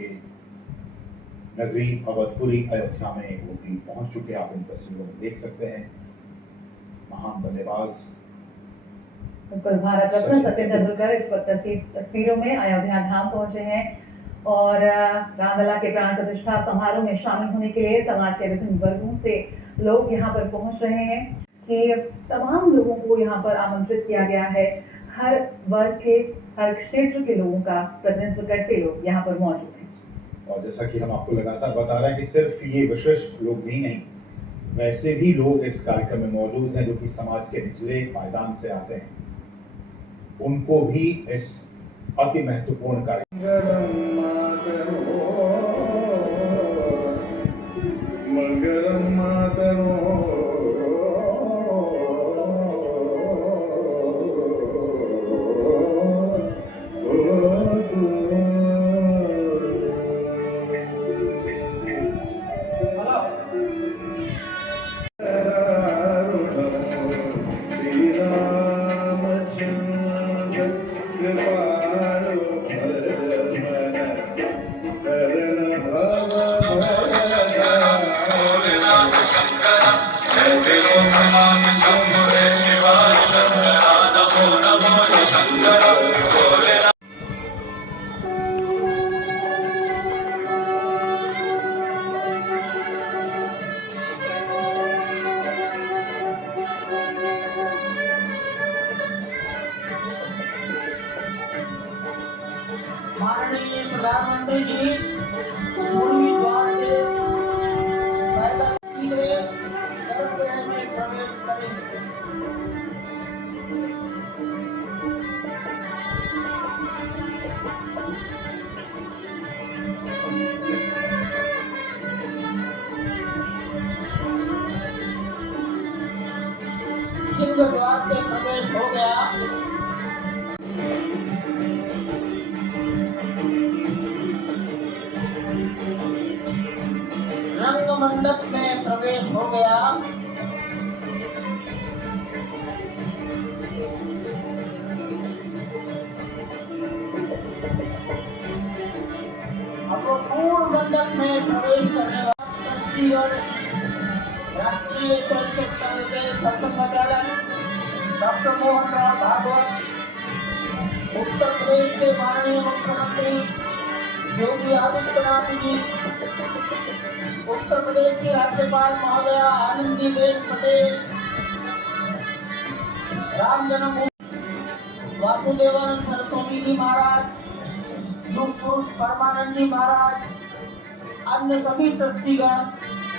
के नगरी अवधपुरी अयोध्या में वो भी पहुंच चुके। आप इन तस्वीरों में देख सकते हैं महान बल्लेबाज बिल्कुल भारत रत्न सचिन तेंदुलकर इस वक्त तस्वीरों में अयोध्या धाम पहुंचे हैं और रामलला के प्राण प्रतिष्ठा समारोह में शामिल होने के लिए समाज के विभिन्न वर्गों से लोग यहां पर पहुंच रहे हैं कि तमाम लोगों को यहां पर आमंत्रित किया गया है। हर वर्ग के, हर क्षेत्र के लोगों का प्रतिनिधित्व करते लोग यहां पर मौजूद हैं। और जैसा कि हम आपको लगातार बता रहे हैं कि सिर्फ ये विशिष्ट लोग भी नहीं, वैसे भी लोग इस कार्यक्रम में मौजूद हैं जो कि समाज के निचले पायदान से आते हैं। उनको भी इस अति महत्वपूर्ण कार्यक्रम माननीय प्रधानमंत्री जी पूर्वी द्वार से पैदल सीधे गर्भगृह में प्रवेश करेंगे। सिंह द्वार से प्रवेश हो गया। रंग मंडप में प्रवेश हो गया। अब वो पूर्ण मंडप में प्रवेश करने वाला ट्रस्टी और राष्ट्रीय स्वयंसेवक संघ के सरसंघचालक डॉक्टर मोहन राव भागवत, उत्तर प्रदेश के माननीय मुख्यमंत्री योगी आदित्यनाथ जी, उत्तर प्रदेश की राज्यपाल महोदया आनंदीबेन पटेल, राम जन्मभूमि वासुदेवानंद सरस्वती जी महाराज, युग पुरुष परमानंद जी महाराज, अन्य सभी ट्रस्टीगण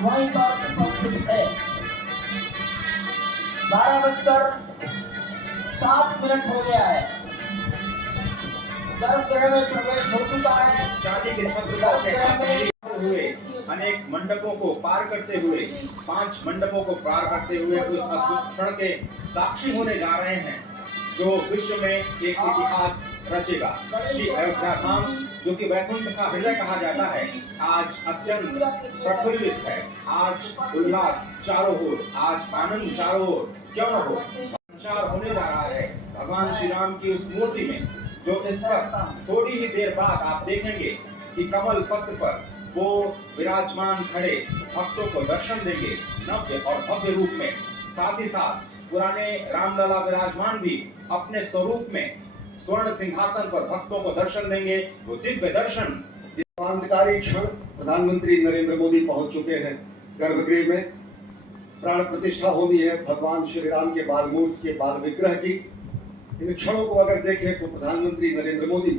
वहीं पर उपस्थित है। 12:07 हो गया है। गर्भगृह में प्रवेश हो चुका है। शादी के गर्भगृह में हुए अनेक मंडपों को पार करते हुए, 5 मंडपों को पार करते हुए उस अद्भुत क्षण के साक्षी होने जा रहे हैं जो विश्व में एक इतिहास रचेगा। श्री अयोध्या धाम जो कि वैकुंठ का हृदय कहा जाता है, आज अत्यंत प्रफुल्लित है। आज उल्लास चारों ओर, आज आनंद चारों ओर क्यों न हो। संचार होने जा रहा है भगवान श्री राम की उस मूर्ति में, जो इस वक्त थोड़ी ही देर बाद आप देखेंगे कि कमल पत्र पर वो विराजमान खड़े भक्तों को दर्शन देंगे नव्य और भव्य रूप में। साथ ही साथ पुराने रामलला विराजमान भी अपने स्वरूप में स्वर्ण सिंहासन पर भक्तों को दर्शन देंगे। वो दिव्य दर्शन क्रांतिकारी क्षण प्रधानमंत्री नरेंद्र मोदी पहुंच चुके हैं गर्भगृह में। प्राण प्रतिष्ठा होनी है भगवान श्री राम के बाल मूर्ति के बाल विग्रह की। इन क्षणों को अगर देखें तो प्रधानमंत्री नरेंद्र मोदी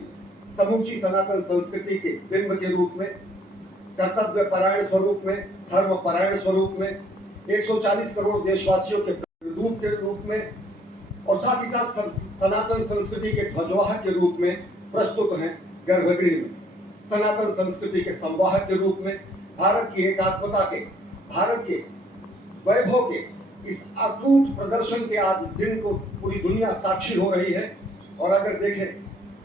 समूची सनातन संस्कृति के बिंब के रूप में, कर्तव्य परायण स्वरूप में, धर्म परायण स्वरूप में, 140 करोड़ देशवासियों के दूत के रूप में और साथ ही साथ सनातन संस्कृति के ध्वजवाहक के रूप में प्रस्तुत हैं गर्भगृह में। सनातन संस्कृति के संवाहक के रूप में, भारत की एकात्मता के, भारत के वैभव के इस अटूट प्रदर्शन के आज दिन को पूरी दुनिया साक्षी हो रही है। और अगर देखें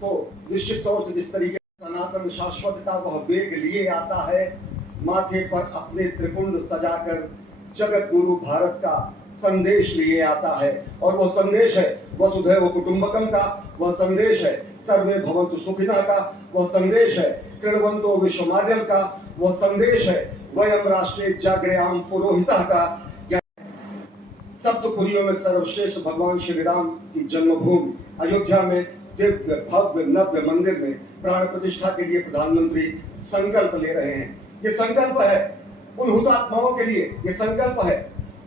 तो निश्चित तौर से जिस तरीके सनातन शाश्वतता वह वेग लिए आता है, माथे पर अपने त्रिपुंड सजाकर जगत गुरु भारत का संदेश लिए आता है। और वह संदेश है वसुधैव कुटुंबकम का, वह संदेश है सर्वे भवन्तु सुखिनः का, वह संदेश है कृणवंतो विश्वमार्यम का वह संदेश है। वयम राष्ट्रे जागृयाम पुरोहिता का सप्तपुरियों में सर्वश्रेष्ठ भगवान श्री राम की जन्मभूमि अयोध्या में दिव्य भव्य नव्य मंदिर में प्राण प्रतिष्ठा के लिए प्रधानमंत्री संकल्प ले रहे हैं। ये संकल्प है उन हुतात्माओं के लिए, ये संकल्प है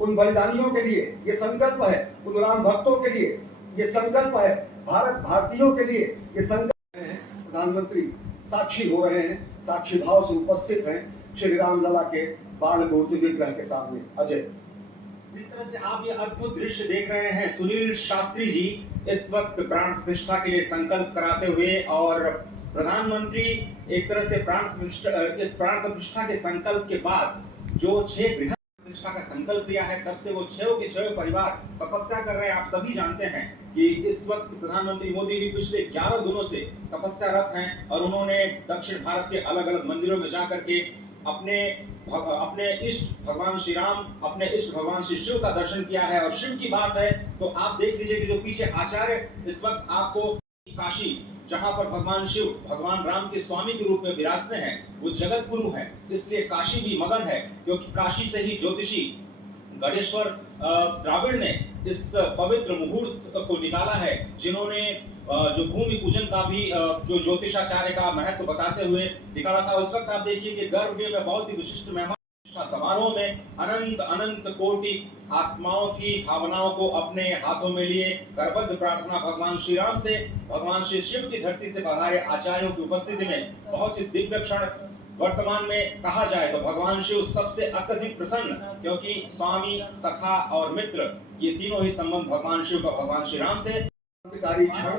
उन बलिदानियों के लिए, ये संकल्प है उन राम भक्तों के लिए, ये संकल्प है भारत भारतीयों के लिए, ये संकल्प है। प्रधानमंत्री साक्षी हो रहे हैं, साक्षी भाव से उपस्थित हैं श्री राम लला के बाल मूर्ति विग्रह के सामने। अजय, जिस तरह से आप ये अद्भुत दृश्य देख रहे हैं, सुनील शास्त्री जी इस वक्त प्राण प्रतिष्ठा के लिए संकल्प कराते हुए, और प्रधानमंत्री एक तरह से इस प्राण प्रतिष्ठा के संकल्प के बाद जो 6 गृह प्रतिष्ठा का संकल्प लिया है, तब से वो 6 के 6 परिवार तपस्या कर रहे हैं। आप सभी जानते हैं कि इस वक्त प्रधानमंत्री मोदी भी पिछले 11 दिनों से तपस्यारत हैं, और उन्होंने दक्षिण भारत के अलग अलग मंदिरों में जाकर के अपने इष्ट भगवान श्री राम, अपने इष्ट भगवान श्री शिव का दर्शन किया है। और शिव की बात है तो आप देख लीजिए कि जो पीछे आचार्य इस वक्त आपको काशी, जहां पर भगवान शिव भगवान राम के स्वामी के रूप में विराजते हैं, वो जगत गुरु है। इसलिए काशी भी मगन है, क्योंकि काशी से ही ज्योतिषी गणेश्वर द्राविड़ ने इस पवित्र मुहूर्त को निकाला है, जिन्होंने जो भूमि पूजन का भी जो ज्योतिषाचार्य का महत्व बताते हुए निकाला था। उस वक्त आप देखिए कि गर्भगृह में बहुत ही विशिष्ट मेहमान समारोह में अनंत अनंत कोटि आत्माओं की भावनाओं को अपने हाथों में लिए करबद्ध प्रार्थना भगवान श्री राम से, भगवान श्री शिव की धरती से पधारे आचार्यों की उपस्थिति में बहुत ही दिव्य क्षण। वर्तमान में कहा जाए तो भगवान शिव सबसे अत्यधिक प्रसन्न, क्योंकि स्वामी, सखा और मित्र, ये तीनों ही संबंध भगवान शिव का भगवान श्री राम से। क्रांतिकारी क्षण,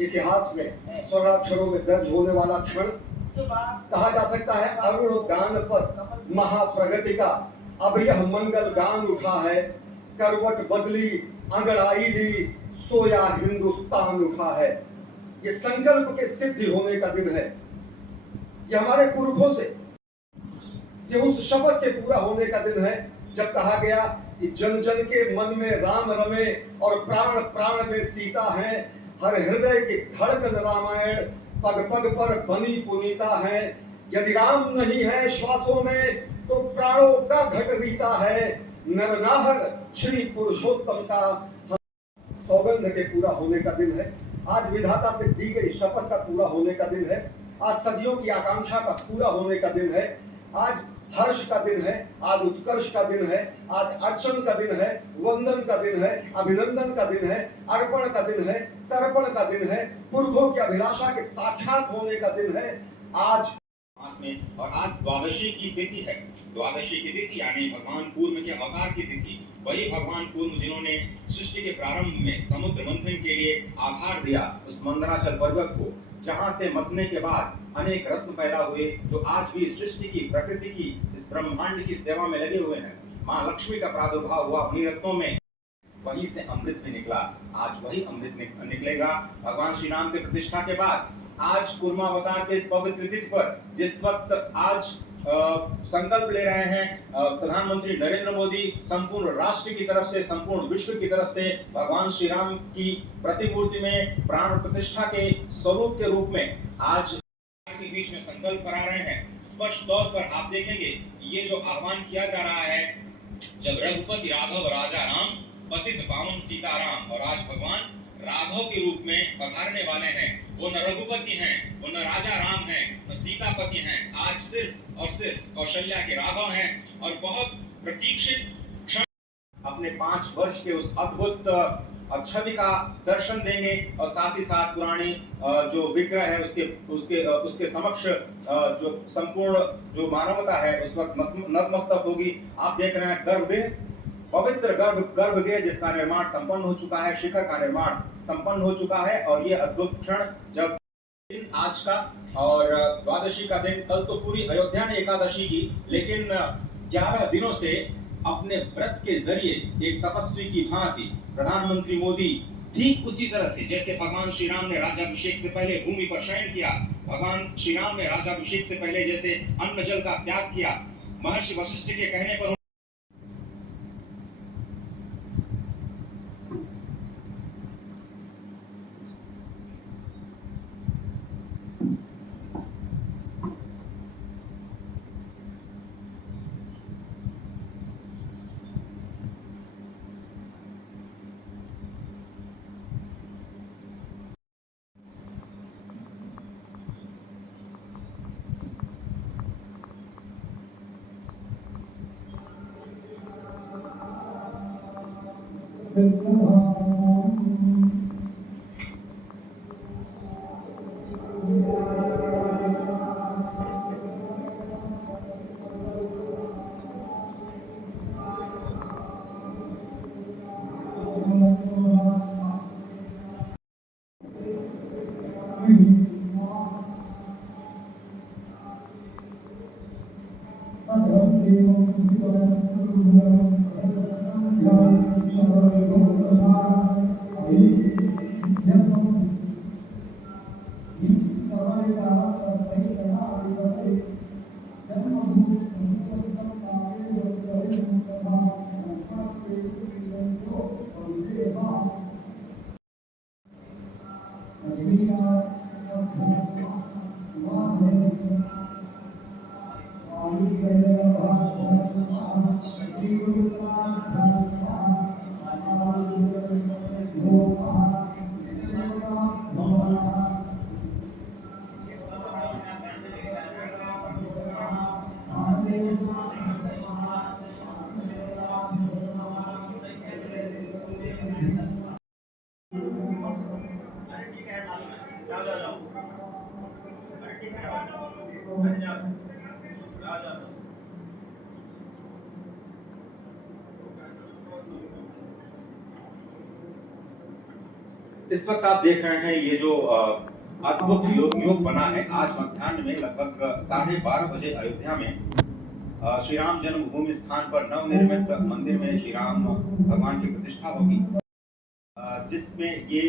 इतिहास में स्वर्णाक्षरों में दर्ज होने वाला क्षण कहा जा सकता है। अरुण गान पर महाप्रगति का अब यह मंगल गान उठा है, करवट बदली अंगड़ाई ली, सोया हिंदुस्तान उठा है। ये संकल्प के सिद्धि होने का दिन है। ये हमारे पुरखों से ये उस शपथ के पूरा होने का दिन है जब कहा गया कि जन जन के मन में राम रमे और प्राण प्राण में सीता है। हर हृदय की धड़कन रामायण, पग पग पर बनी पुनीता है। यदि राम नहीं है श्वासों में तो प्राणों का घट रीता है। नरनाहर श्री पुरुषोत्तम का सौगंध के पूरा होने का दिन है। आज विधाता पे दी गई शपथ का पूरा होने का दिन है। आज सदियों की आकांक्षा का पूरा होने का दिन है। आज हर्ष का दिन है, आज उत्कर्ष का दिन है, आज अर्चन का दिन है, वंदन का दिन है, अभिनंदन का दिन है, अर्पण का दिन है, तर्पण का दिन है, पुरखों की अभिलाषा के साक्षात होने का दिन है आज मास में। और आज द्वादशी की तिथि है। द्वादशी की तिथि यानी भगवान कूर्म के अवतार की तिथि। वही भगवान कूर्म जिन्होंने सृष्टि के प्रारंभ में समुद्र मंथन के लिए आधार दिया उस मंदराचल पर्वत को, जहां से मथने के बाद अनेक रत्न पैदा हुए, जो आज भी सृष्टि की, प्रकृति की, इस ब्रह्मांड की सेवा में लगे हुए हैं। माँ लक्ष्मी का प्रादुर्भाव हुआ अपनी रत्नों में, वहीं से अमृत भी निकला। आज वही अमृत निकलेगा भगवान श्री राम की प्रतिष्ठा के बाद। आज कूर्मावतार के इस पवित्र तिथि पर, जिस वक्त आज संकल्प ले रहे हैं प्रधानमंत्री नरेंद्र मोदी, संपूर्ण राष्ट्र की तरफ से, संपूर्ण विश्व की तरफ से भगवान श्री राम की प्रतिमूर्ति में प्राण प्रतिष्ठा के स्वरूप के रूप में आज के बीच में संकल्प करा रहे हैं। स्पष्ट तौर पर आप देखेंगे ये जो आह्वान किया जा रहा है, जब रघुपति राघव राजा राम, पतित पावन सीताराम, और आज भगवान राघव के रूप में पधारने वाले हैं। वो न रघुपति हैं, वो न राजा राम हैं, न सीतापति हैं। आज सिर्फ और सिर्फ कौशल्या के राघव हैं, और बहुत प्रतीक्षित क्षण अपने 5 वर्ष के उस अद्भुत छवि का दर्शन देंगे, और साथ ही साथ पुरानी जो विग्रह है उसके समक्ष जो संपूर्ण जो मानवता है उस वक्त नतमस्तक होगी। आप देख रहे हैं गर्भगृह, पवित्र गर्भगृह जिसका निर्माण संपन्न हो चुका है, शिखर का निर्माण संपन्न हो चुका है। और ये अद्भुत क्षण जब दिन आज का, और द्वादशी का दिन, कल तो पूरी अयोध्या ने एकादशी की, लेकिन 11 दिनों से अपने व्रत के जरिए एक तपस्वी की भांति प्रधानमंत्री मोदी ठीक उसी तरह से जैसे भगवान श्री राम ने राज्याभिषेक से पहले भूमि पर शयन किया, भगवान श्री राम ने राज्याभिषेक से पहले जैसे अन्न जल का त्याग किया, महर्षि वशिष्ठ के कहने पर इस वक्त आप देख रहे हैं ये जो अद्भुत योग बना है। आज मध्याह्न में लगभग 12:30 बजे अयोध्या में श्री राम जन्मभूमि स्थान पर नवनिर्मित मंदिर में श्री राम भगवान की प्रतिष्ठा होगी, जिसमें ये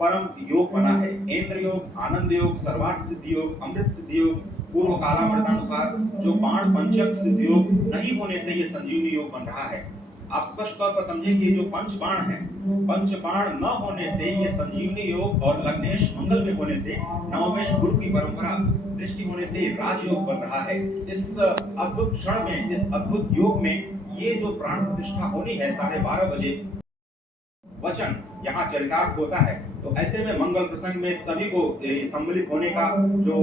परम योग बना है। इंद्र योग, आनंद योग, सर्वार्थ सिद्धि योग, अमृत सिद्धि योग, पूर्व कालामृतानुसार जो बाण पंचक सिद्धि योग नहीं होने से ये संजीवनी योग बन रहा है। आप स्पष्ट तौर पर समझे कि जो पंच बाण है, पंच बाण न होने से ये संजीवनी योग और लग्नेश मंगल में होने से नवमेश गुरु की परंपरा दृष्टि होने से राजयोग बन रहा है। इस अद्भुत क्षण में, इस अद्भुत योग में ये जो प्राण प्रतिष्ठा होनी है 12:30 बजे, वचन यहाँ चरितार्थ होता है। तो ऐसे में मंगल प्रसंग में सभी को सम्मिलित होने का जो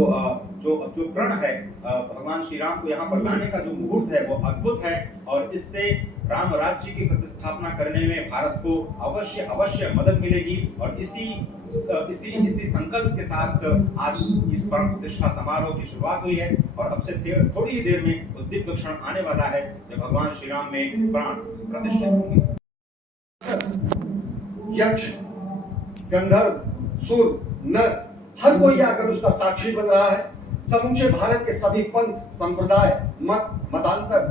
प्रण है, भगवान श्री राम को यहाँ पर लाने का जो मुहूर्त है वो अद्भुत है। और इससे राम राज्य की प्रतिस्थापना करने में भारत को अवश्य मदद मिलेगी। और इसी संकल्प के साथ आज इस प्राण प्रतिष्ठा समारोह की शुरुआत हुई है। और अब से थोड़ी ही देर में वो दिव्य क्षण आने वाला है जब भगवान श्री राम में प्राण प्रतिष्ठित होंगे। यक्ष, गंधर्व, सुर, नर, हर कोई आकर उसका साक्षी बन रहा है। समूचे भारत के सभी पंथ, संप्रदाय, मतांतर,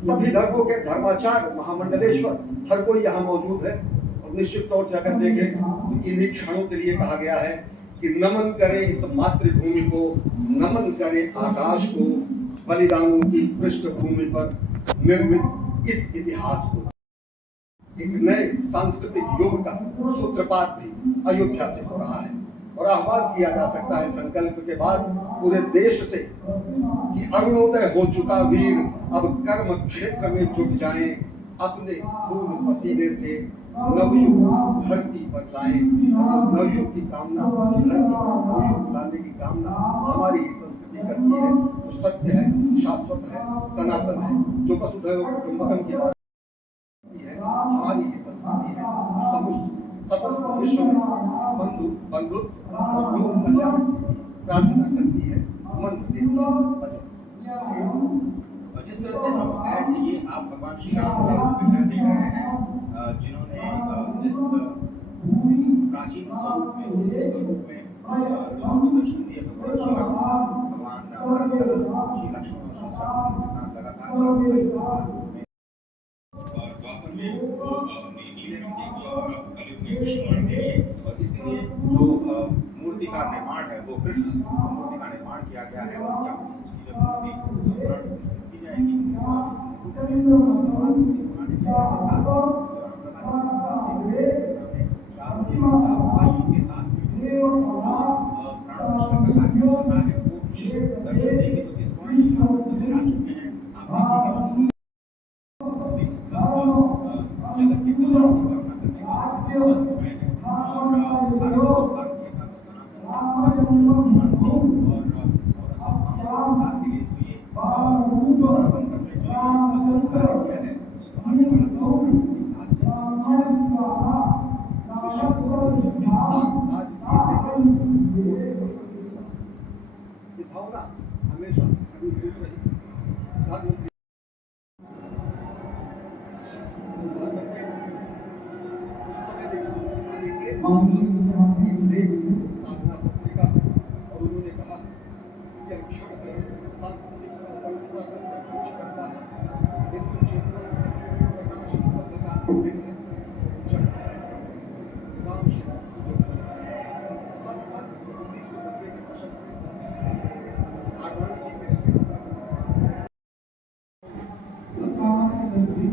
सभी धर्मों के धर्माचार्य, महामंडलेश्वर, हर कोई यहाँ मौजूद है। और निश्चित तौर से अगर देखें तो इन्हीं क्षणों के लिए कहा गया है कि नमन करें इस मातृभूमि को, नमन करें आकाश को, बलिदानों की पृष्ठभूमि पर निर्मित इस इतिहास को। एक नए सांस्कृतिक युग का सूत्रपात भी अयोध्या से हो रहा है। और आह्वान किया जा सकता है संकल्प के बाद पूरे देश से कि अरुणोदय हो चुका वीर, अब कर्म क्षेत्र में जुट जाएं, अपने खून पसीने से नवयुग धरती पर लाएं। नवयुग की कामना, धरती पर नवयुग लाने की कामना हमारी संस्कृति करती है। जो सत्य है, शाश्वत है, सनातन है, जो वसुधैव कुटुंबकम की बात है, हमारी ही संस्कृति है। समस्त विश्व में बंधु और लोक कल्याण प्रार्थना करती है, मंत्र देती है। और जिस तरह से हम ऐड ये आप भगवान श्री राम को देख रहे हैं, जिन्होंने इस प्राचीन स्वरूप में, इस स्वरूप में लोगों को दर्शन दिए। भगवान श्री राम, भगवान श्री लक्ष्मण लगातार और द्वापर में वो नीले रंग की और कलयुग में कृष्ण के लिए, और इसलिए जो मूर्ति का निर्माण है वो कृष्ण मूर्ति का निर्माण किया गया है। और क्या मूर्ति की जाएगी के साथ हमेशा अभिभूत रही। प्रधानमंत्री प्रधानमंत्री समय देखा आगे के साधना पत्रिका और उन्होंने कहा कि यह क्षण सांस्कृतिक संपन्नता का प्रतीक करता है। हिंदू चेतना प्रकाश स्तंभ का दिन है जब राम शिला की जरूरत है। साथ ही साथ 1990 के दशक में आडवाणी जी के नेतृत्व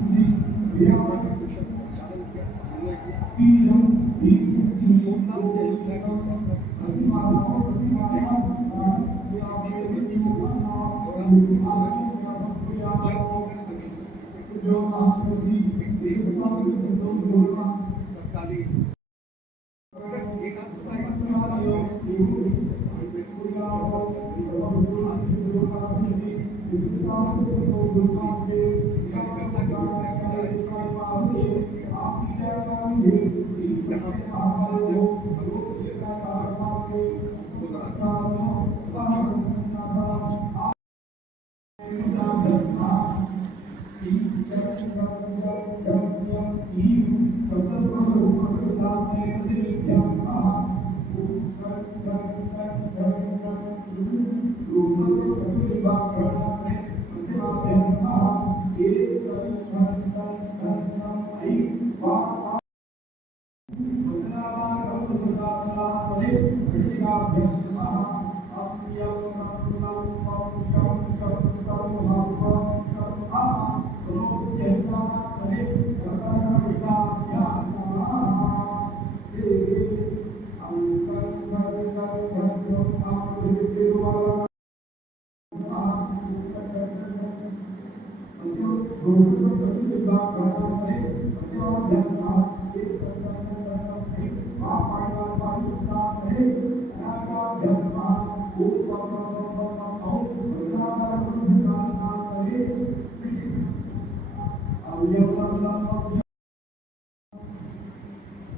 में मिशन संचालन किया, निर्णय किया।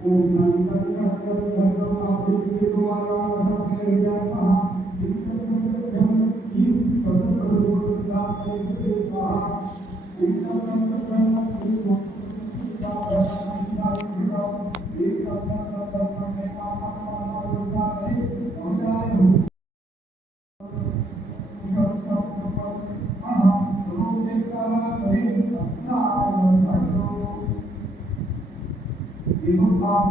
2 लाख से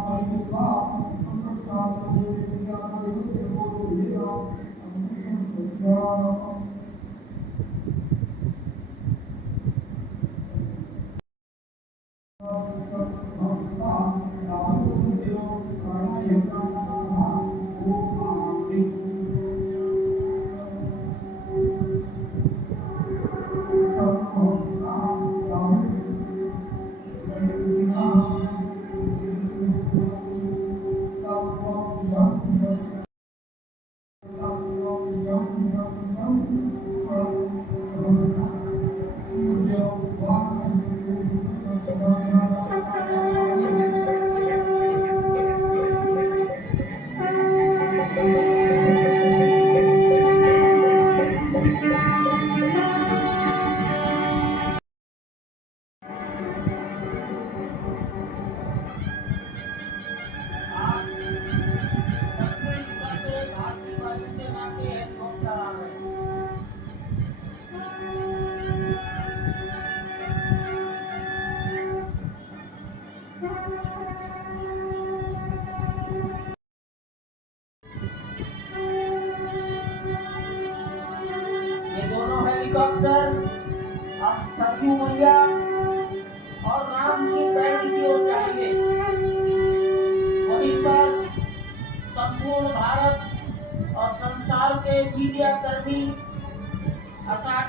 अयोध्या की स्थापना हेलीकॉप्टर अब सरयू मैया और राम की बैंड की ओर जाएंगे। वहीं पर संपूर्ण भारत और संसार के मीडिया कर्मी अर्थात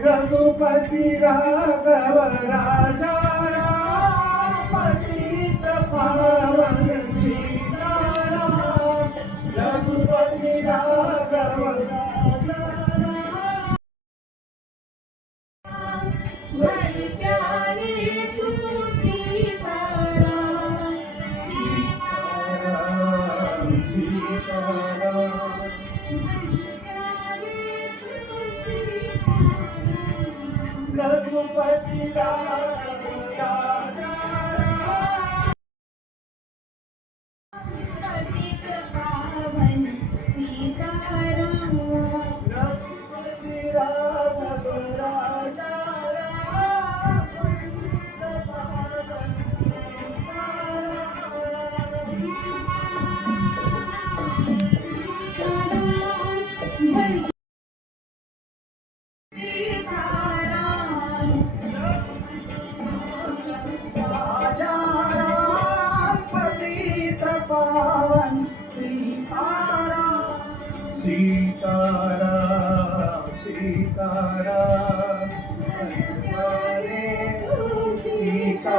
रघुपति राघव राजा राम पतित पावन सीताराम। रघुपति राघव राजा राम बड़ी प्यारी तू सीताराम। सीताराम सीताराम। रघुपति राघव राजा राम पतित पावन सीताराम। रघुपति राघव राजा राम पतित पावन राजा राम पतित पावन सीताराम। सीताराम सीताराम। हरे सीता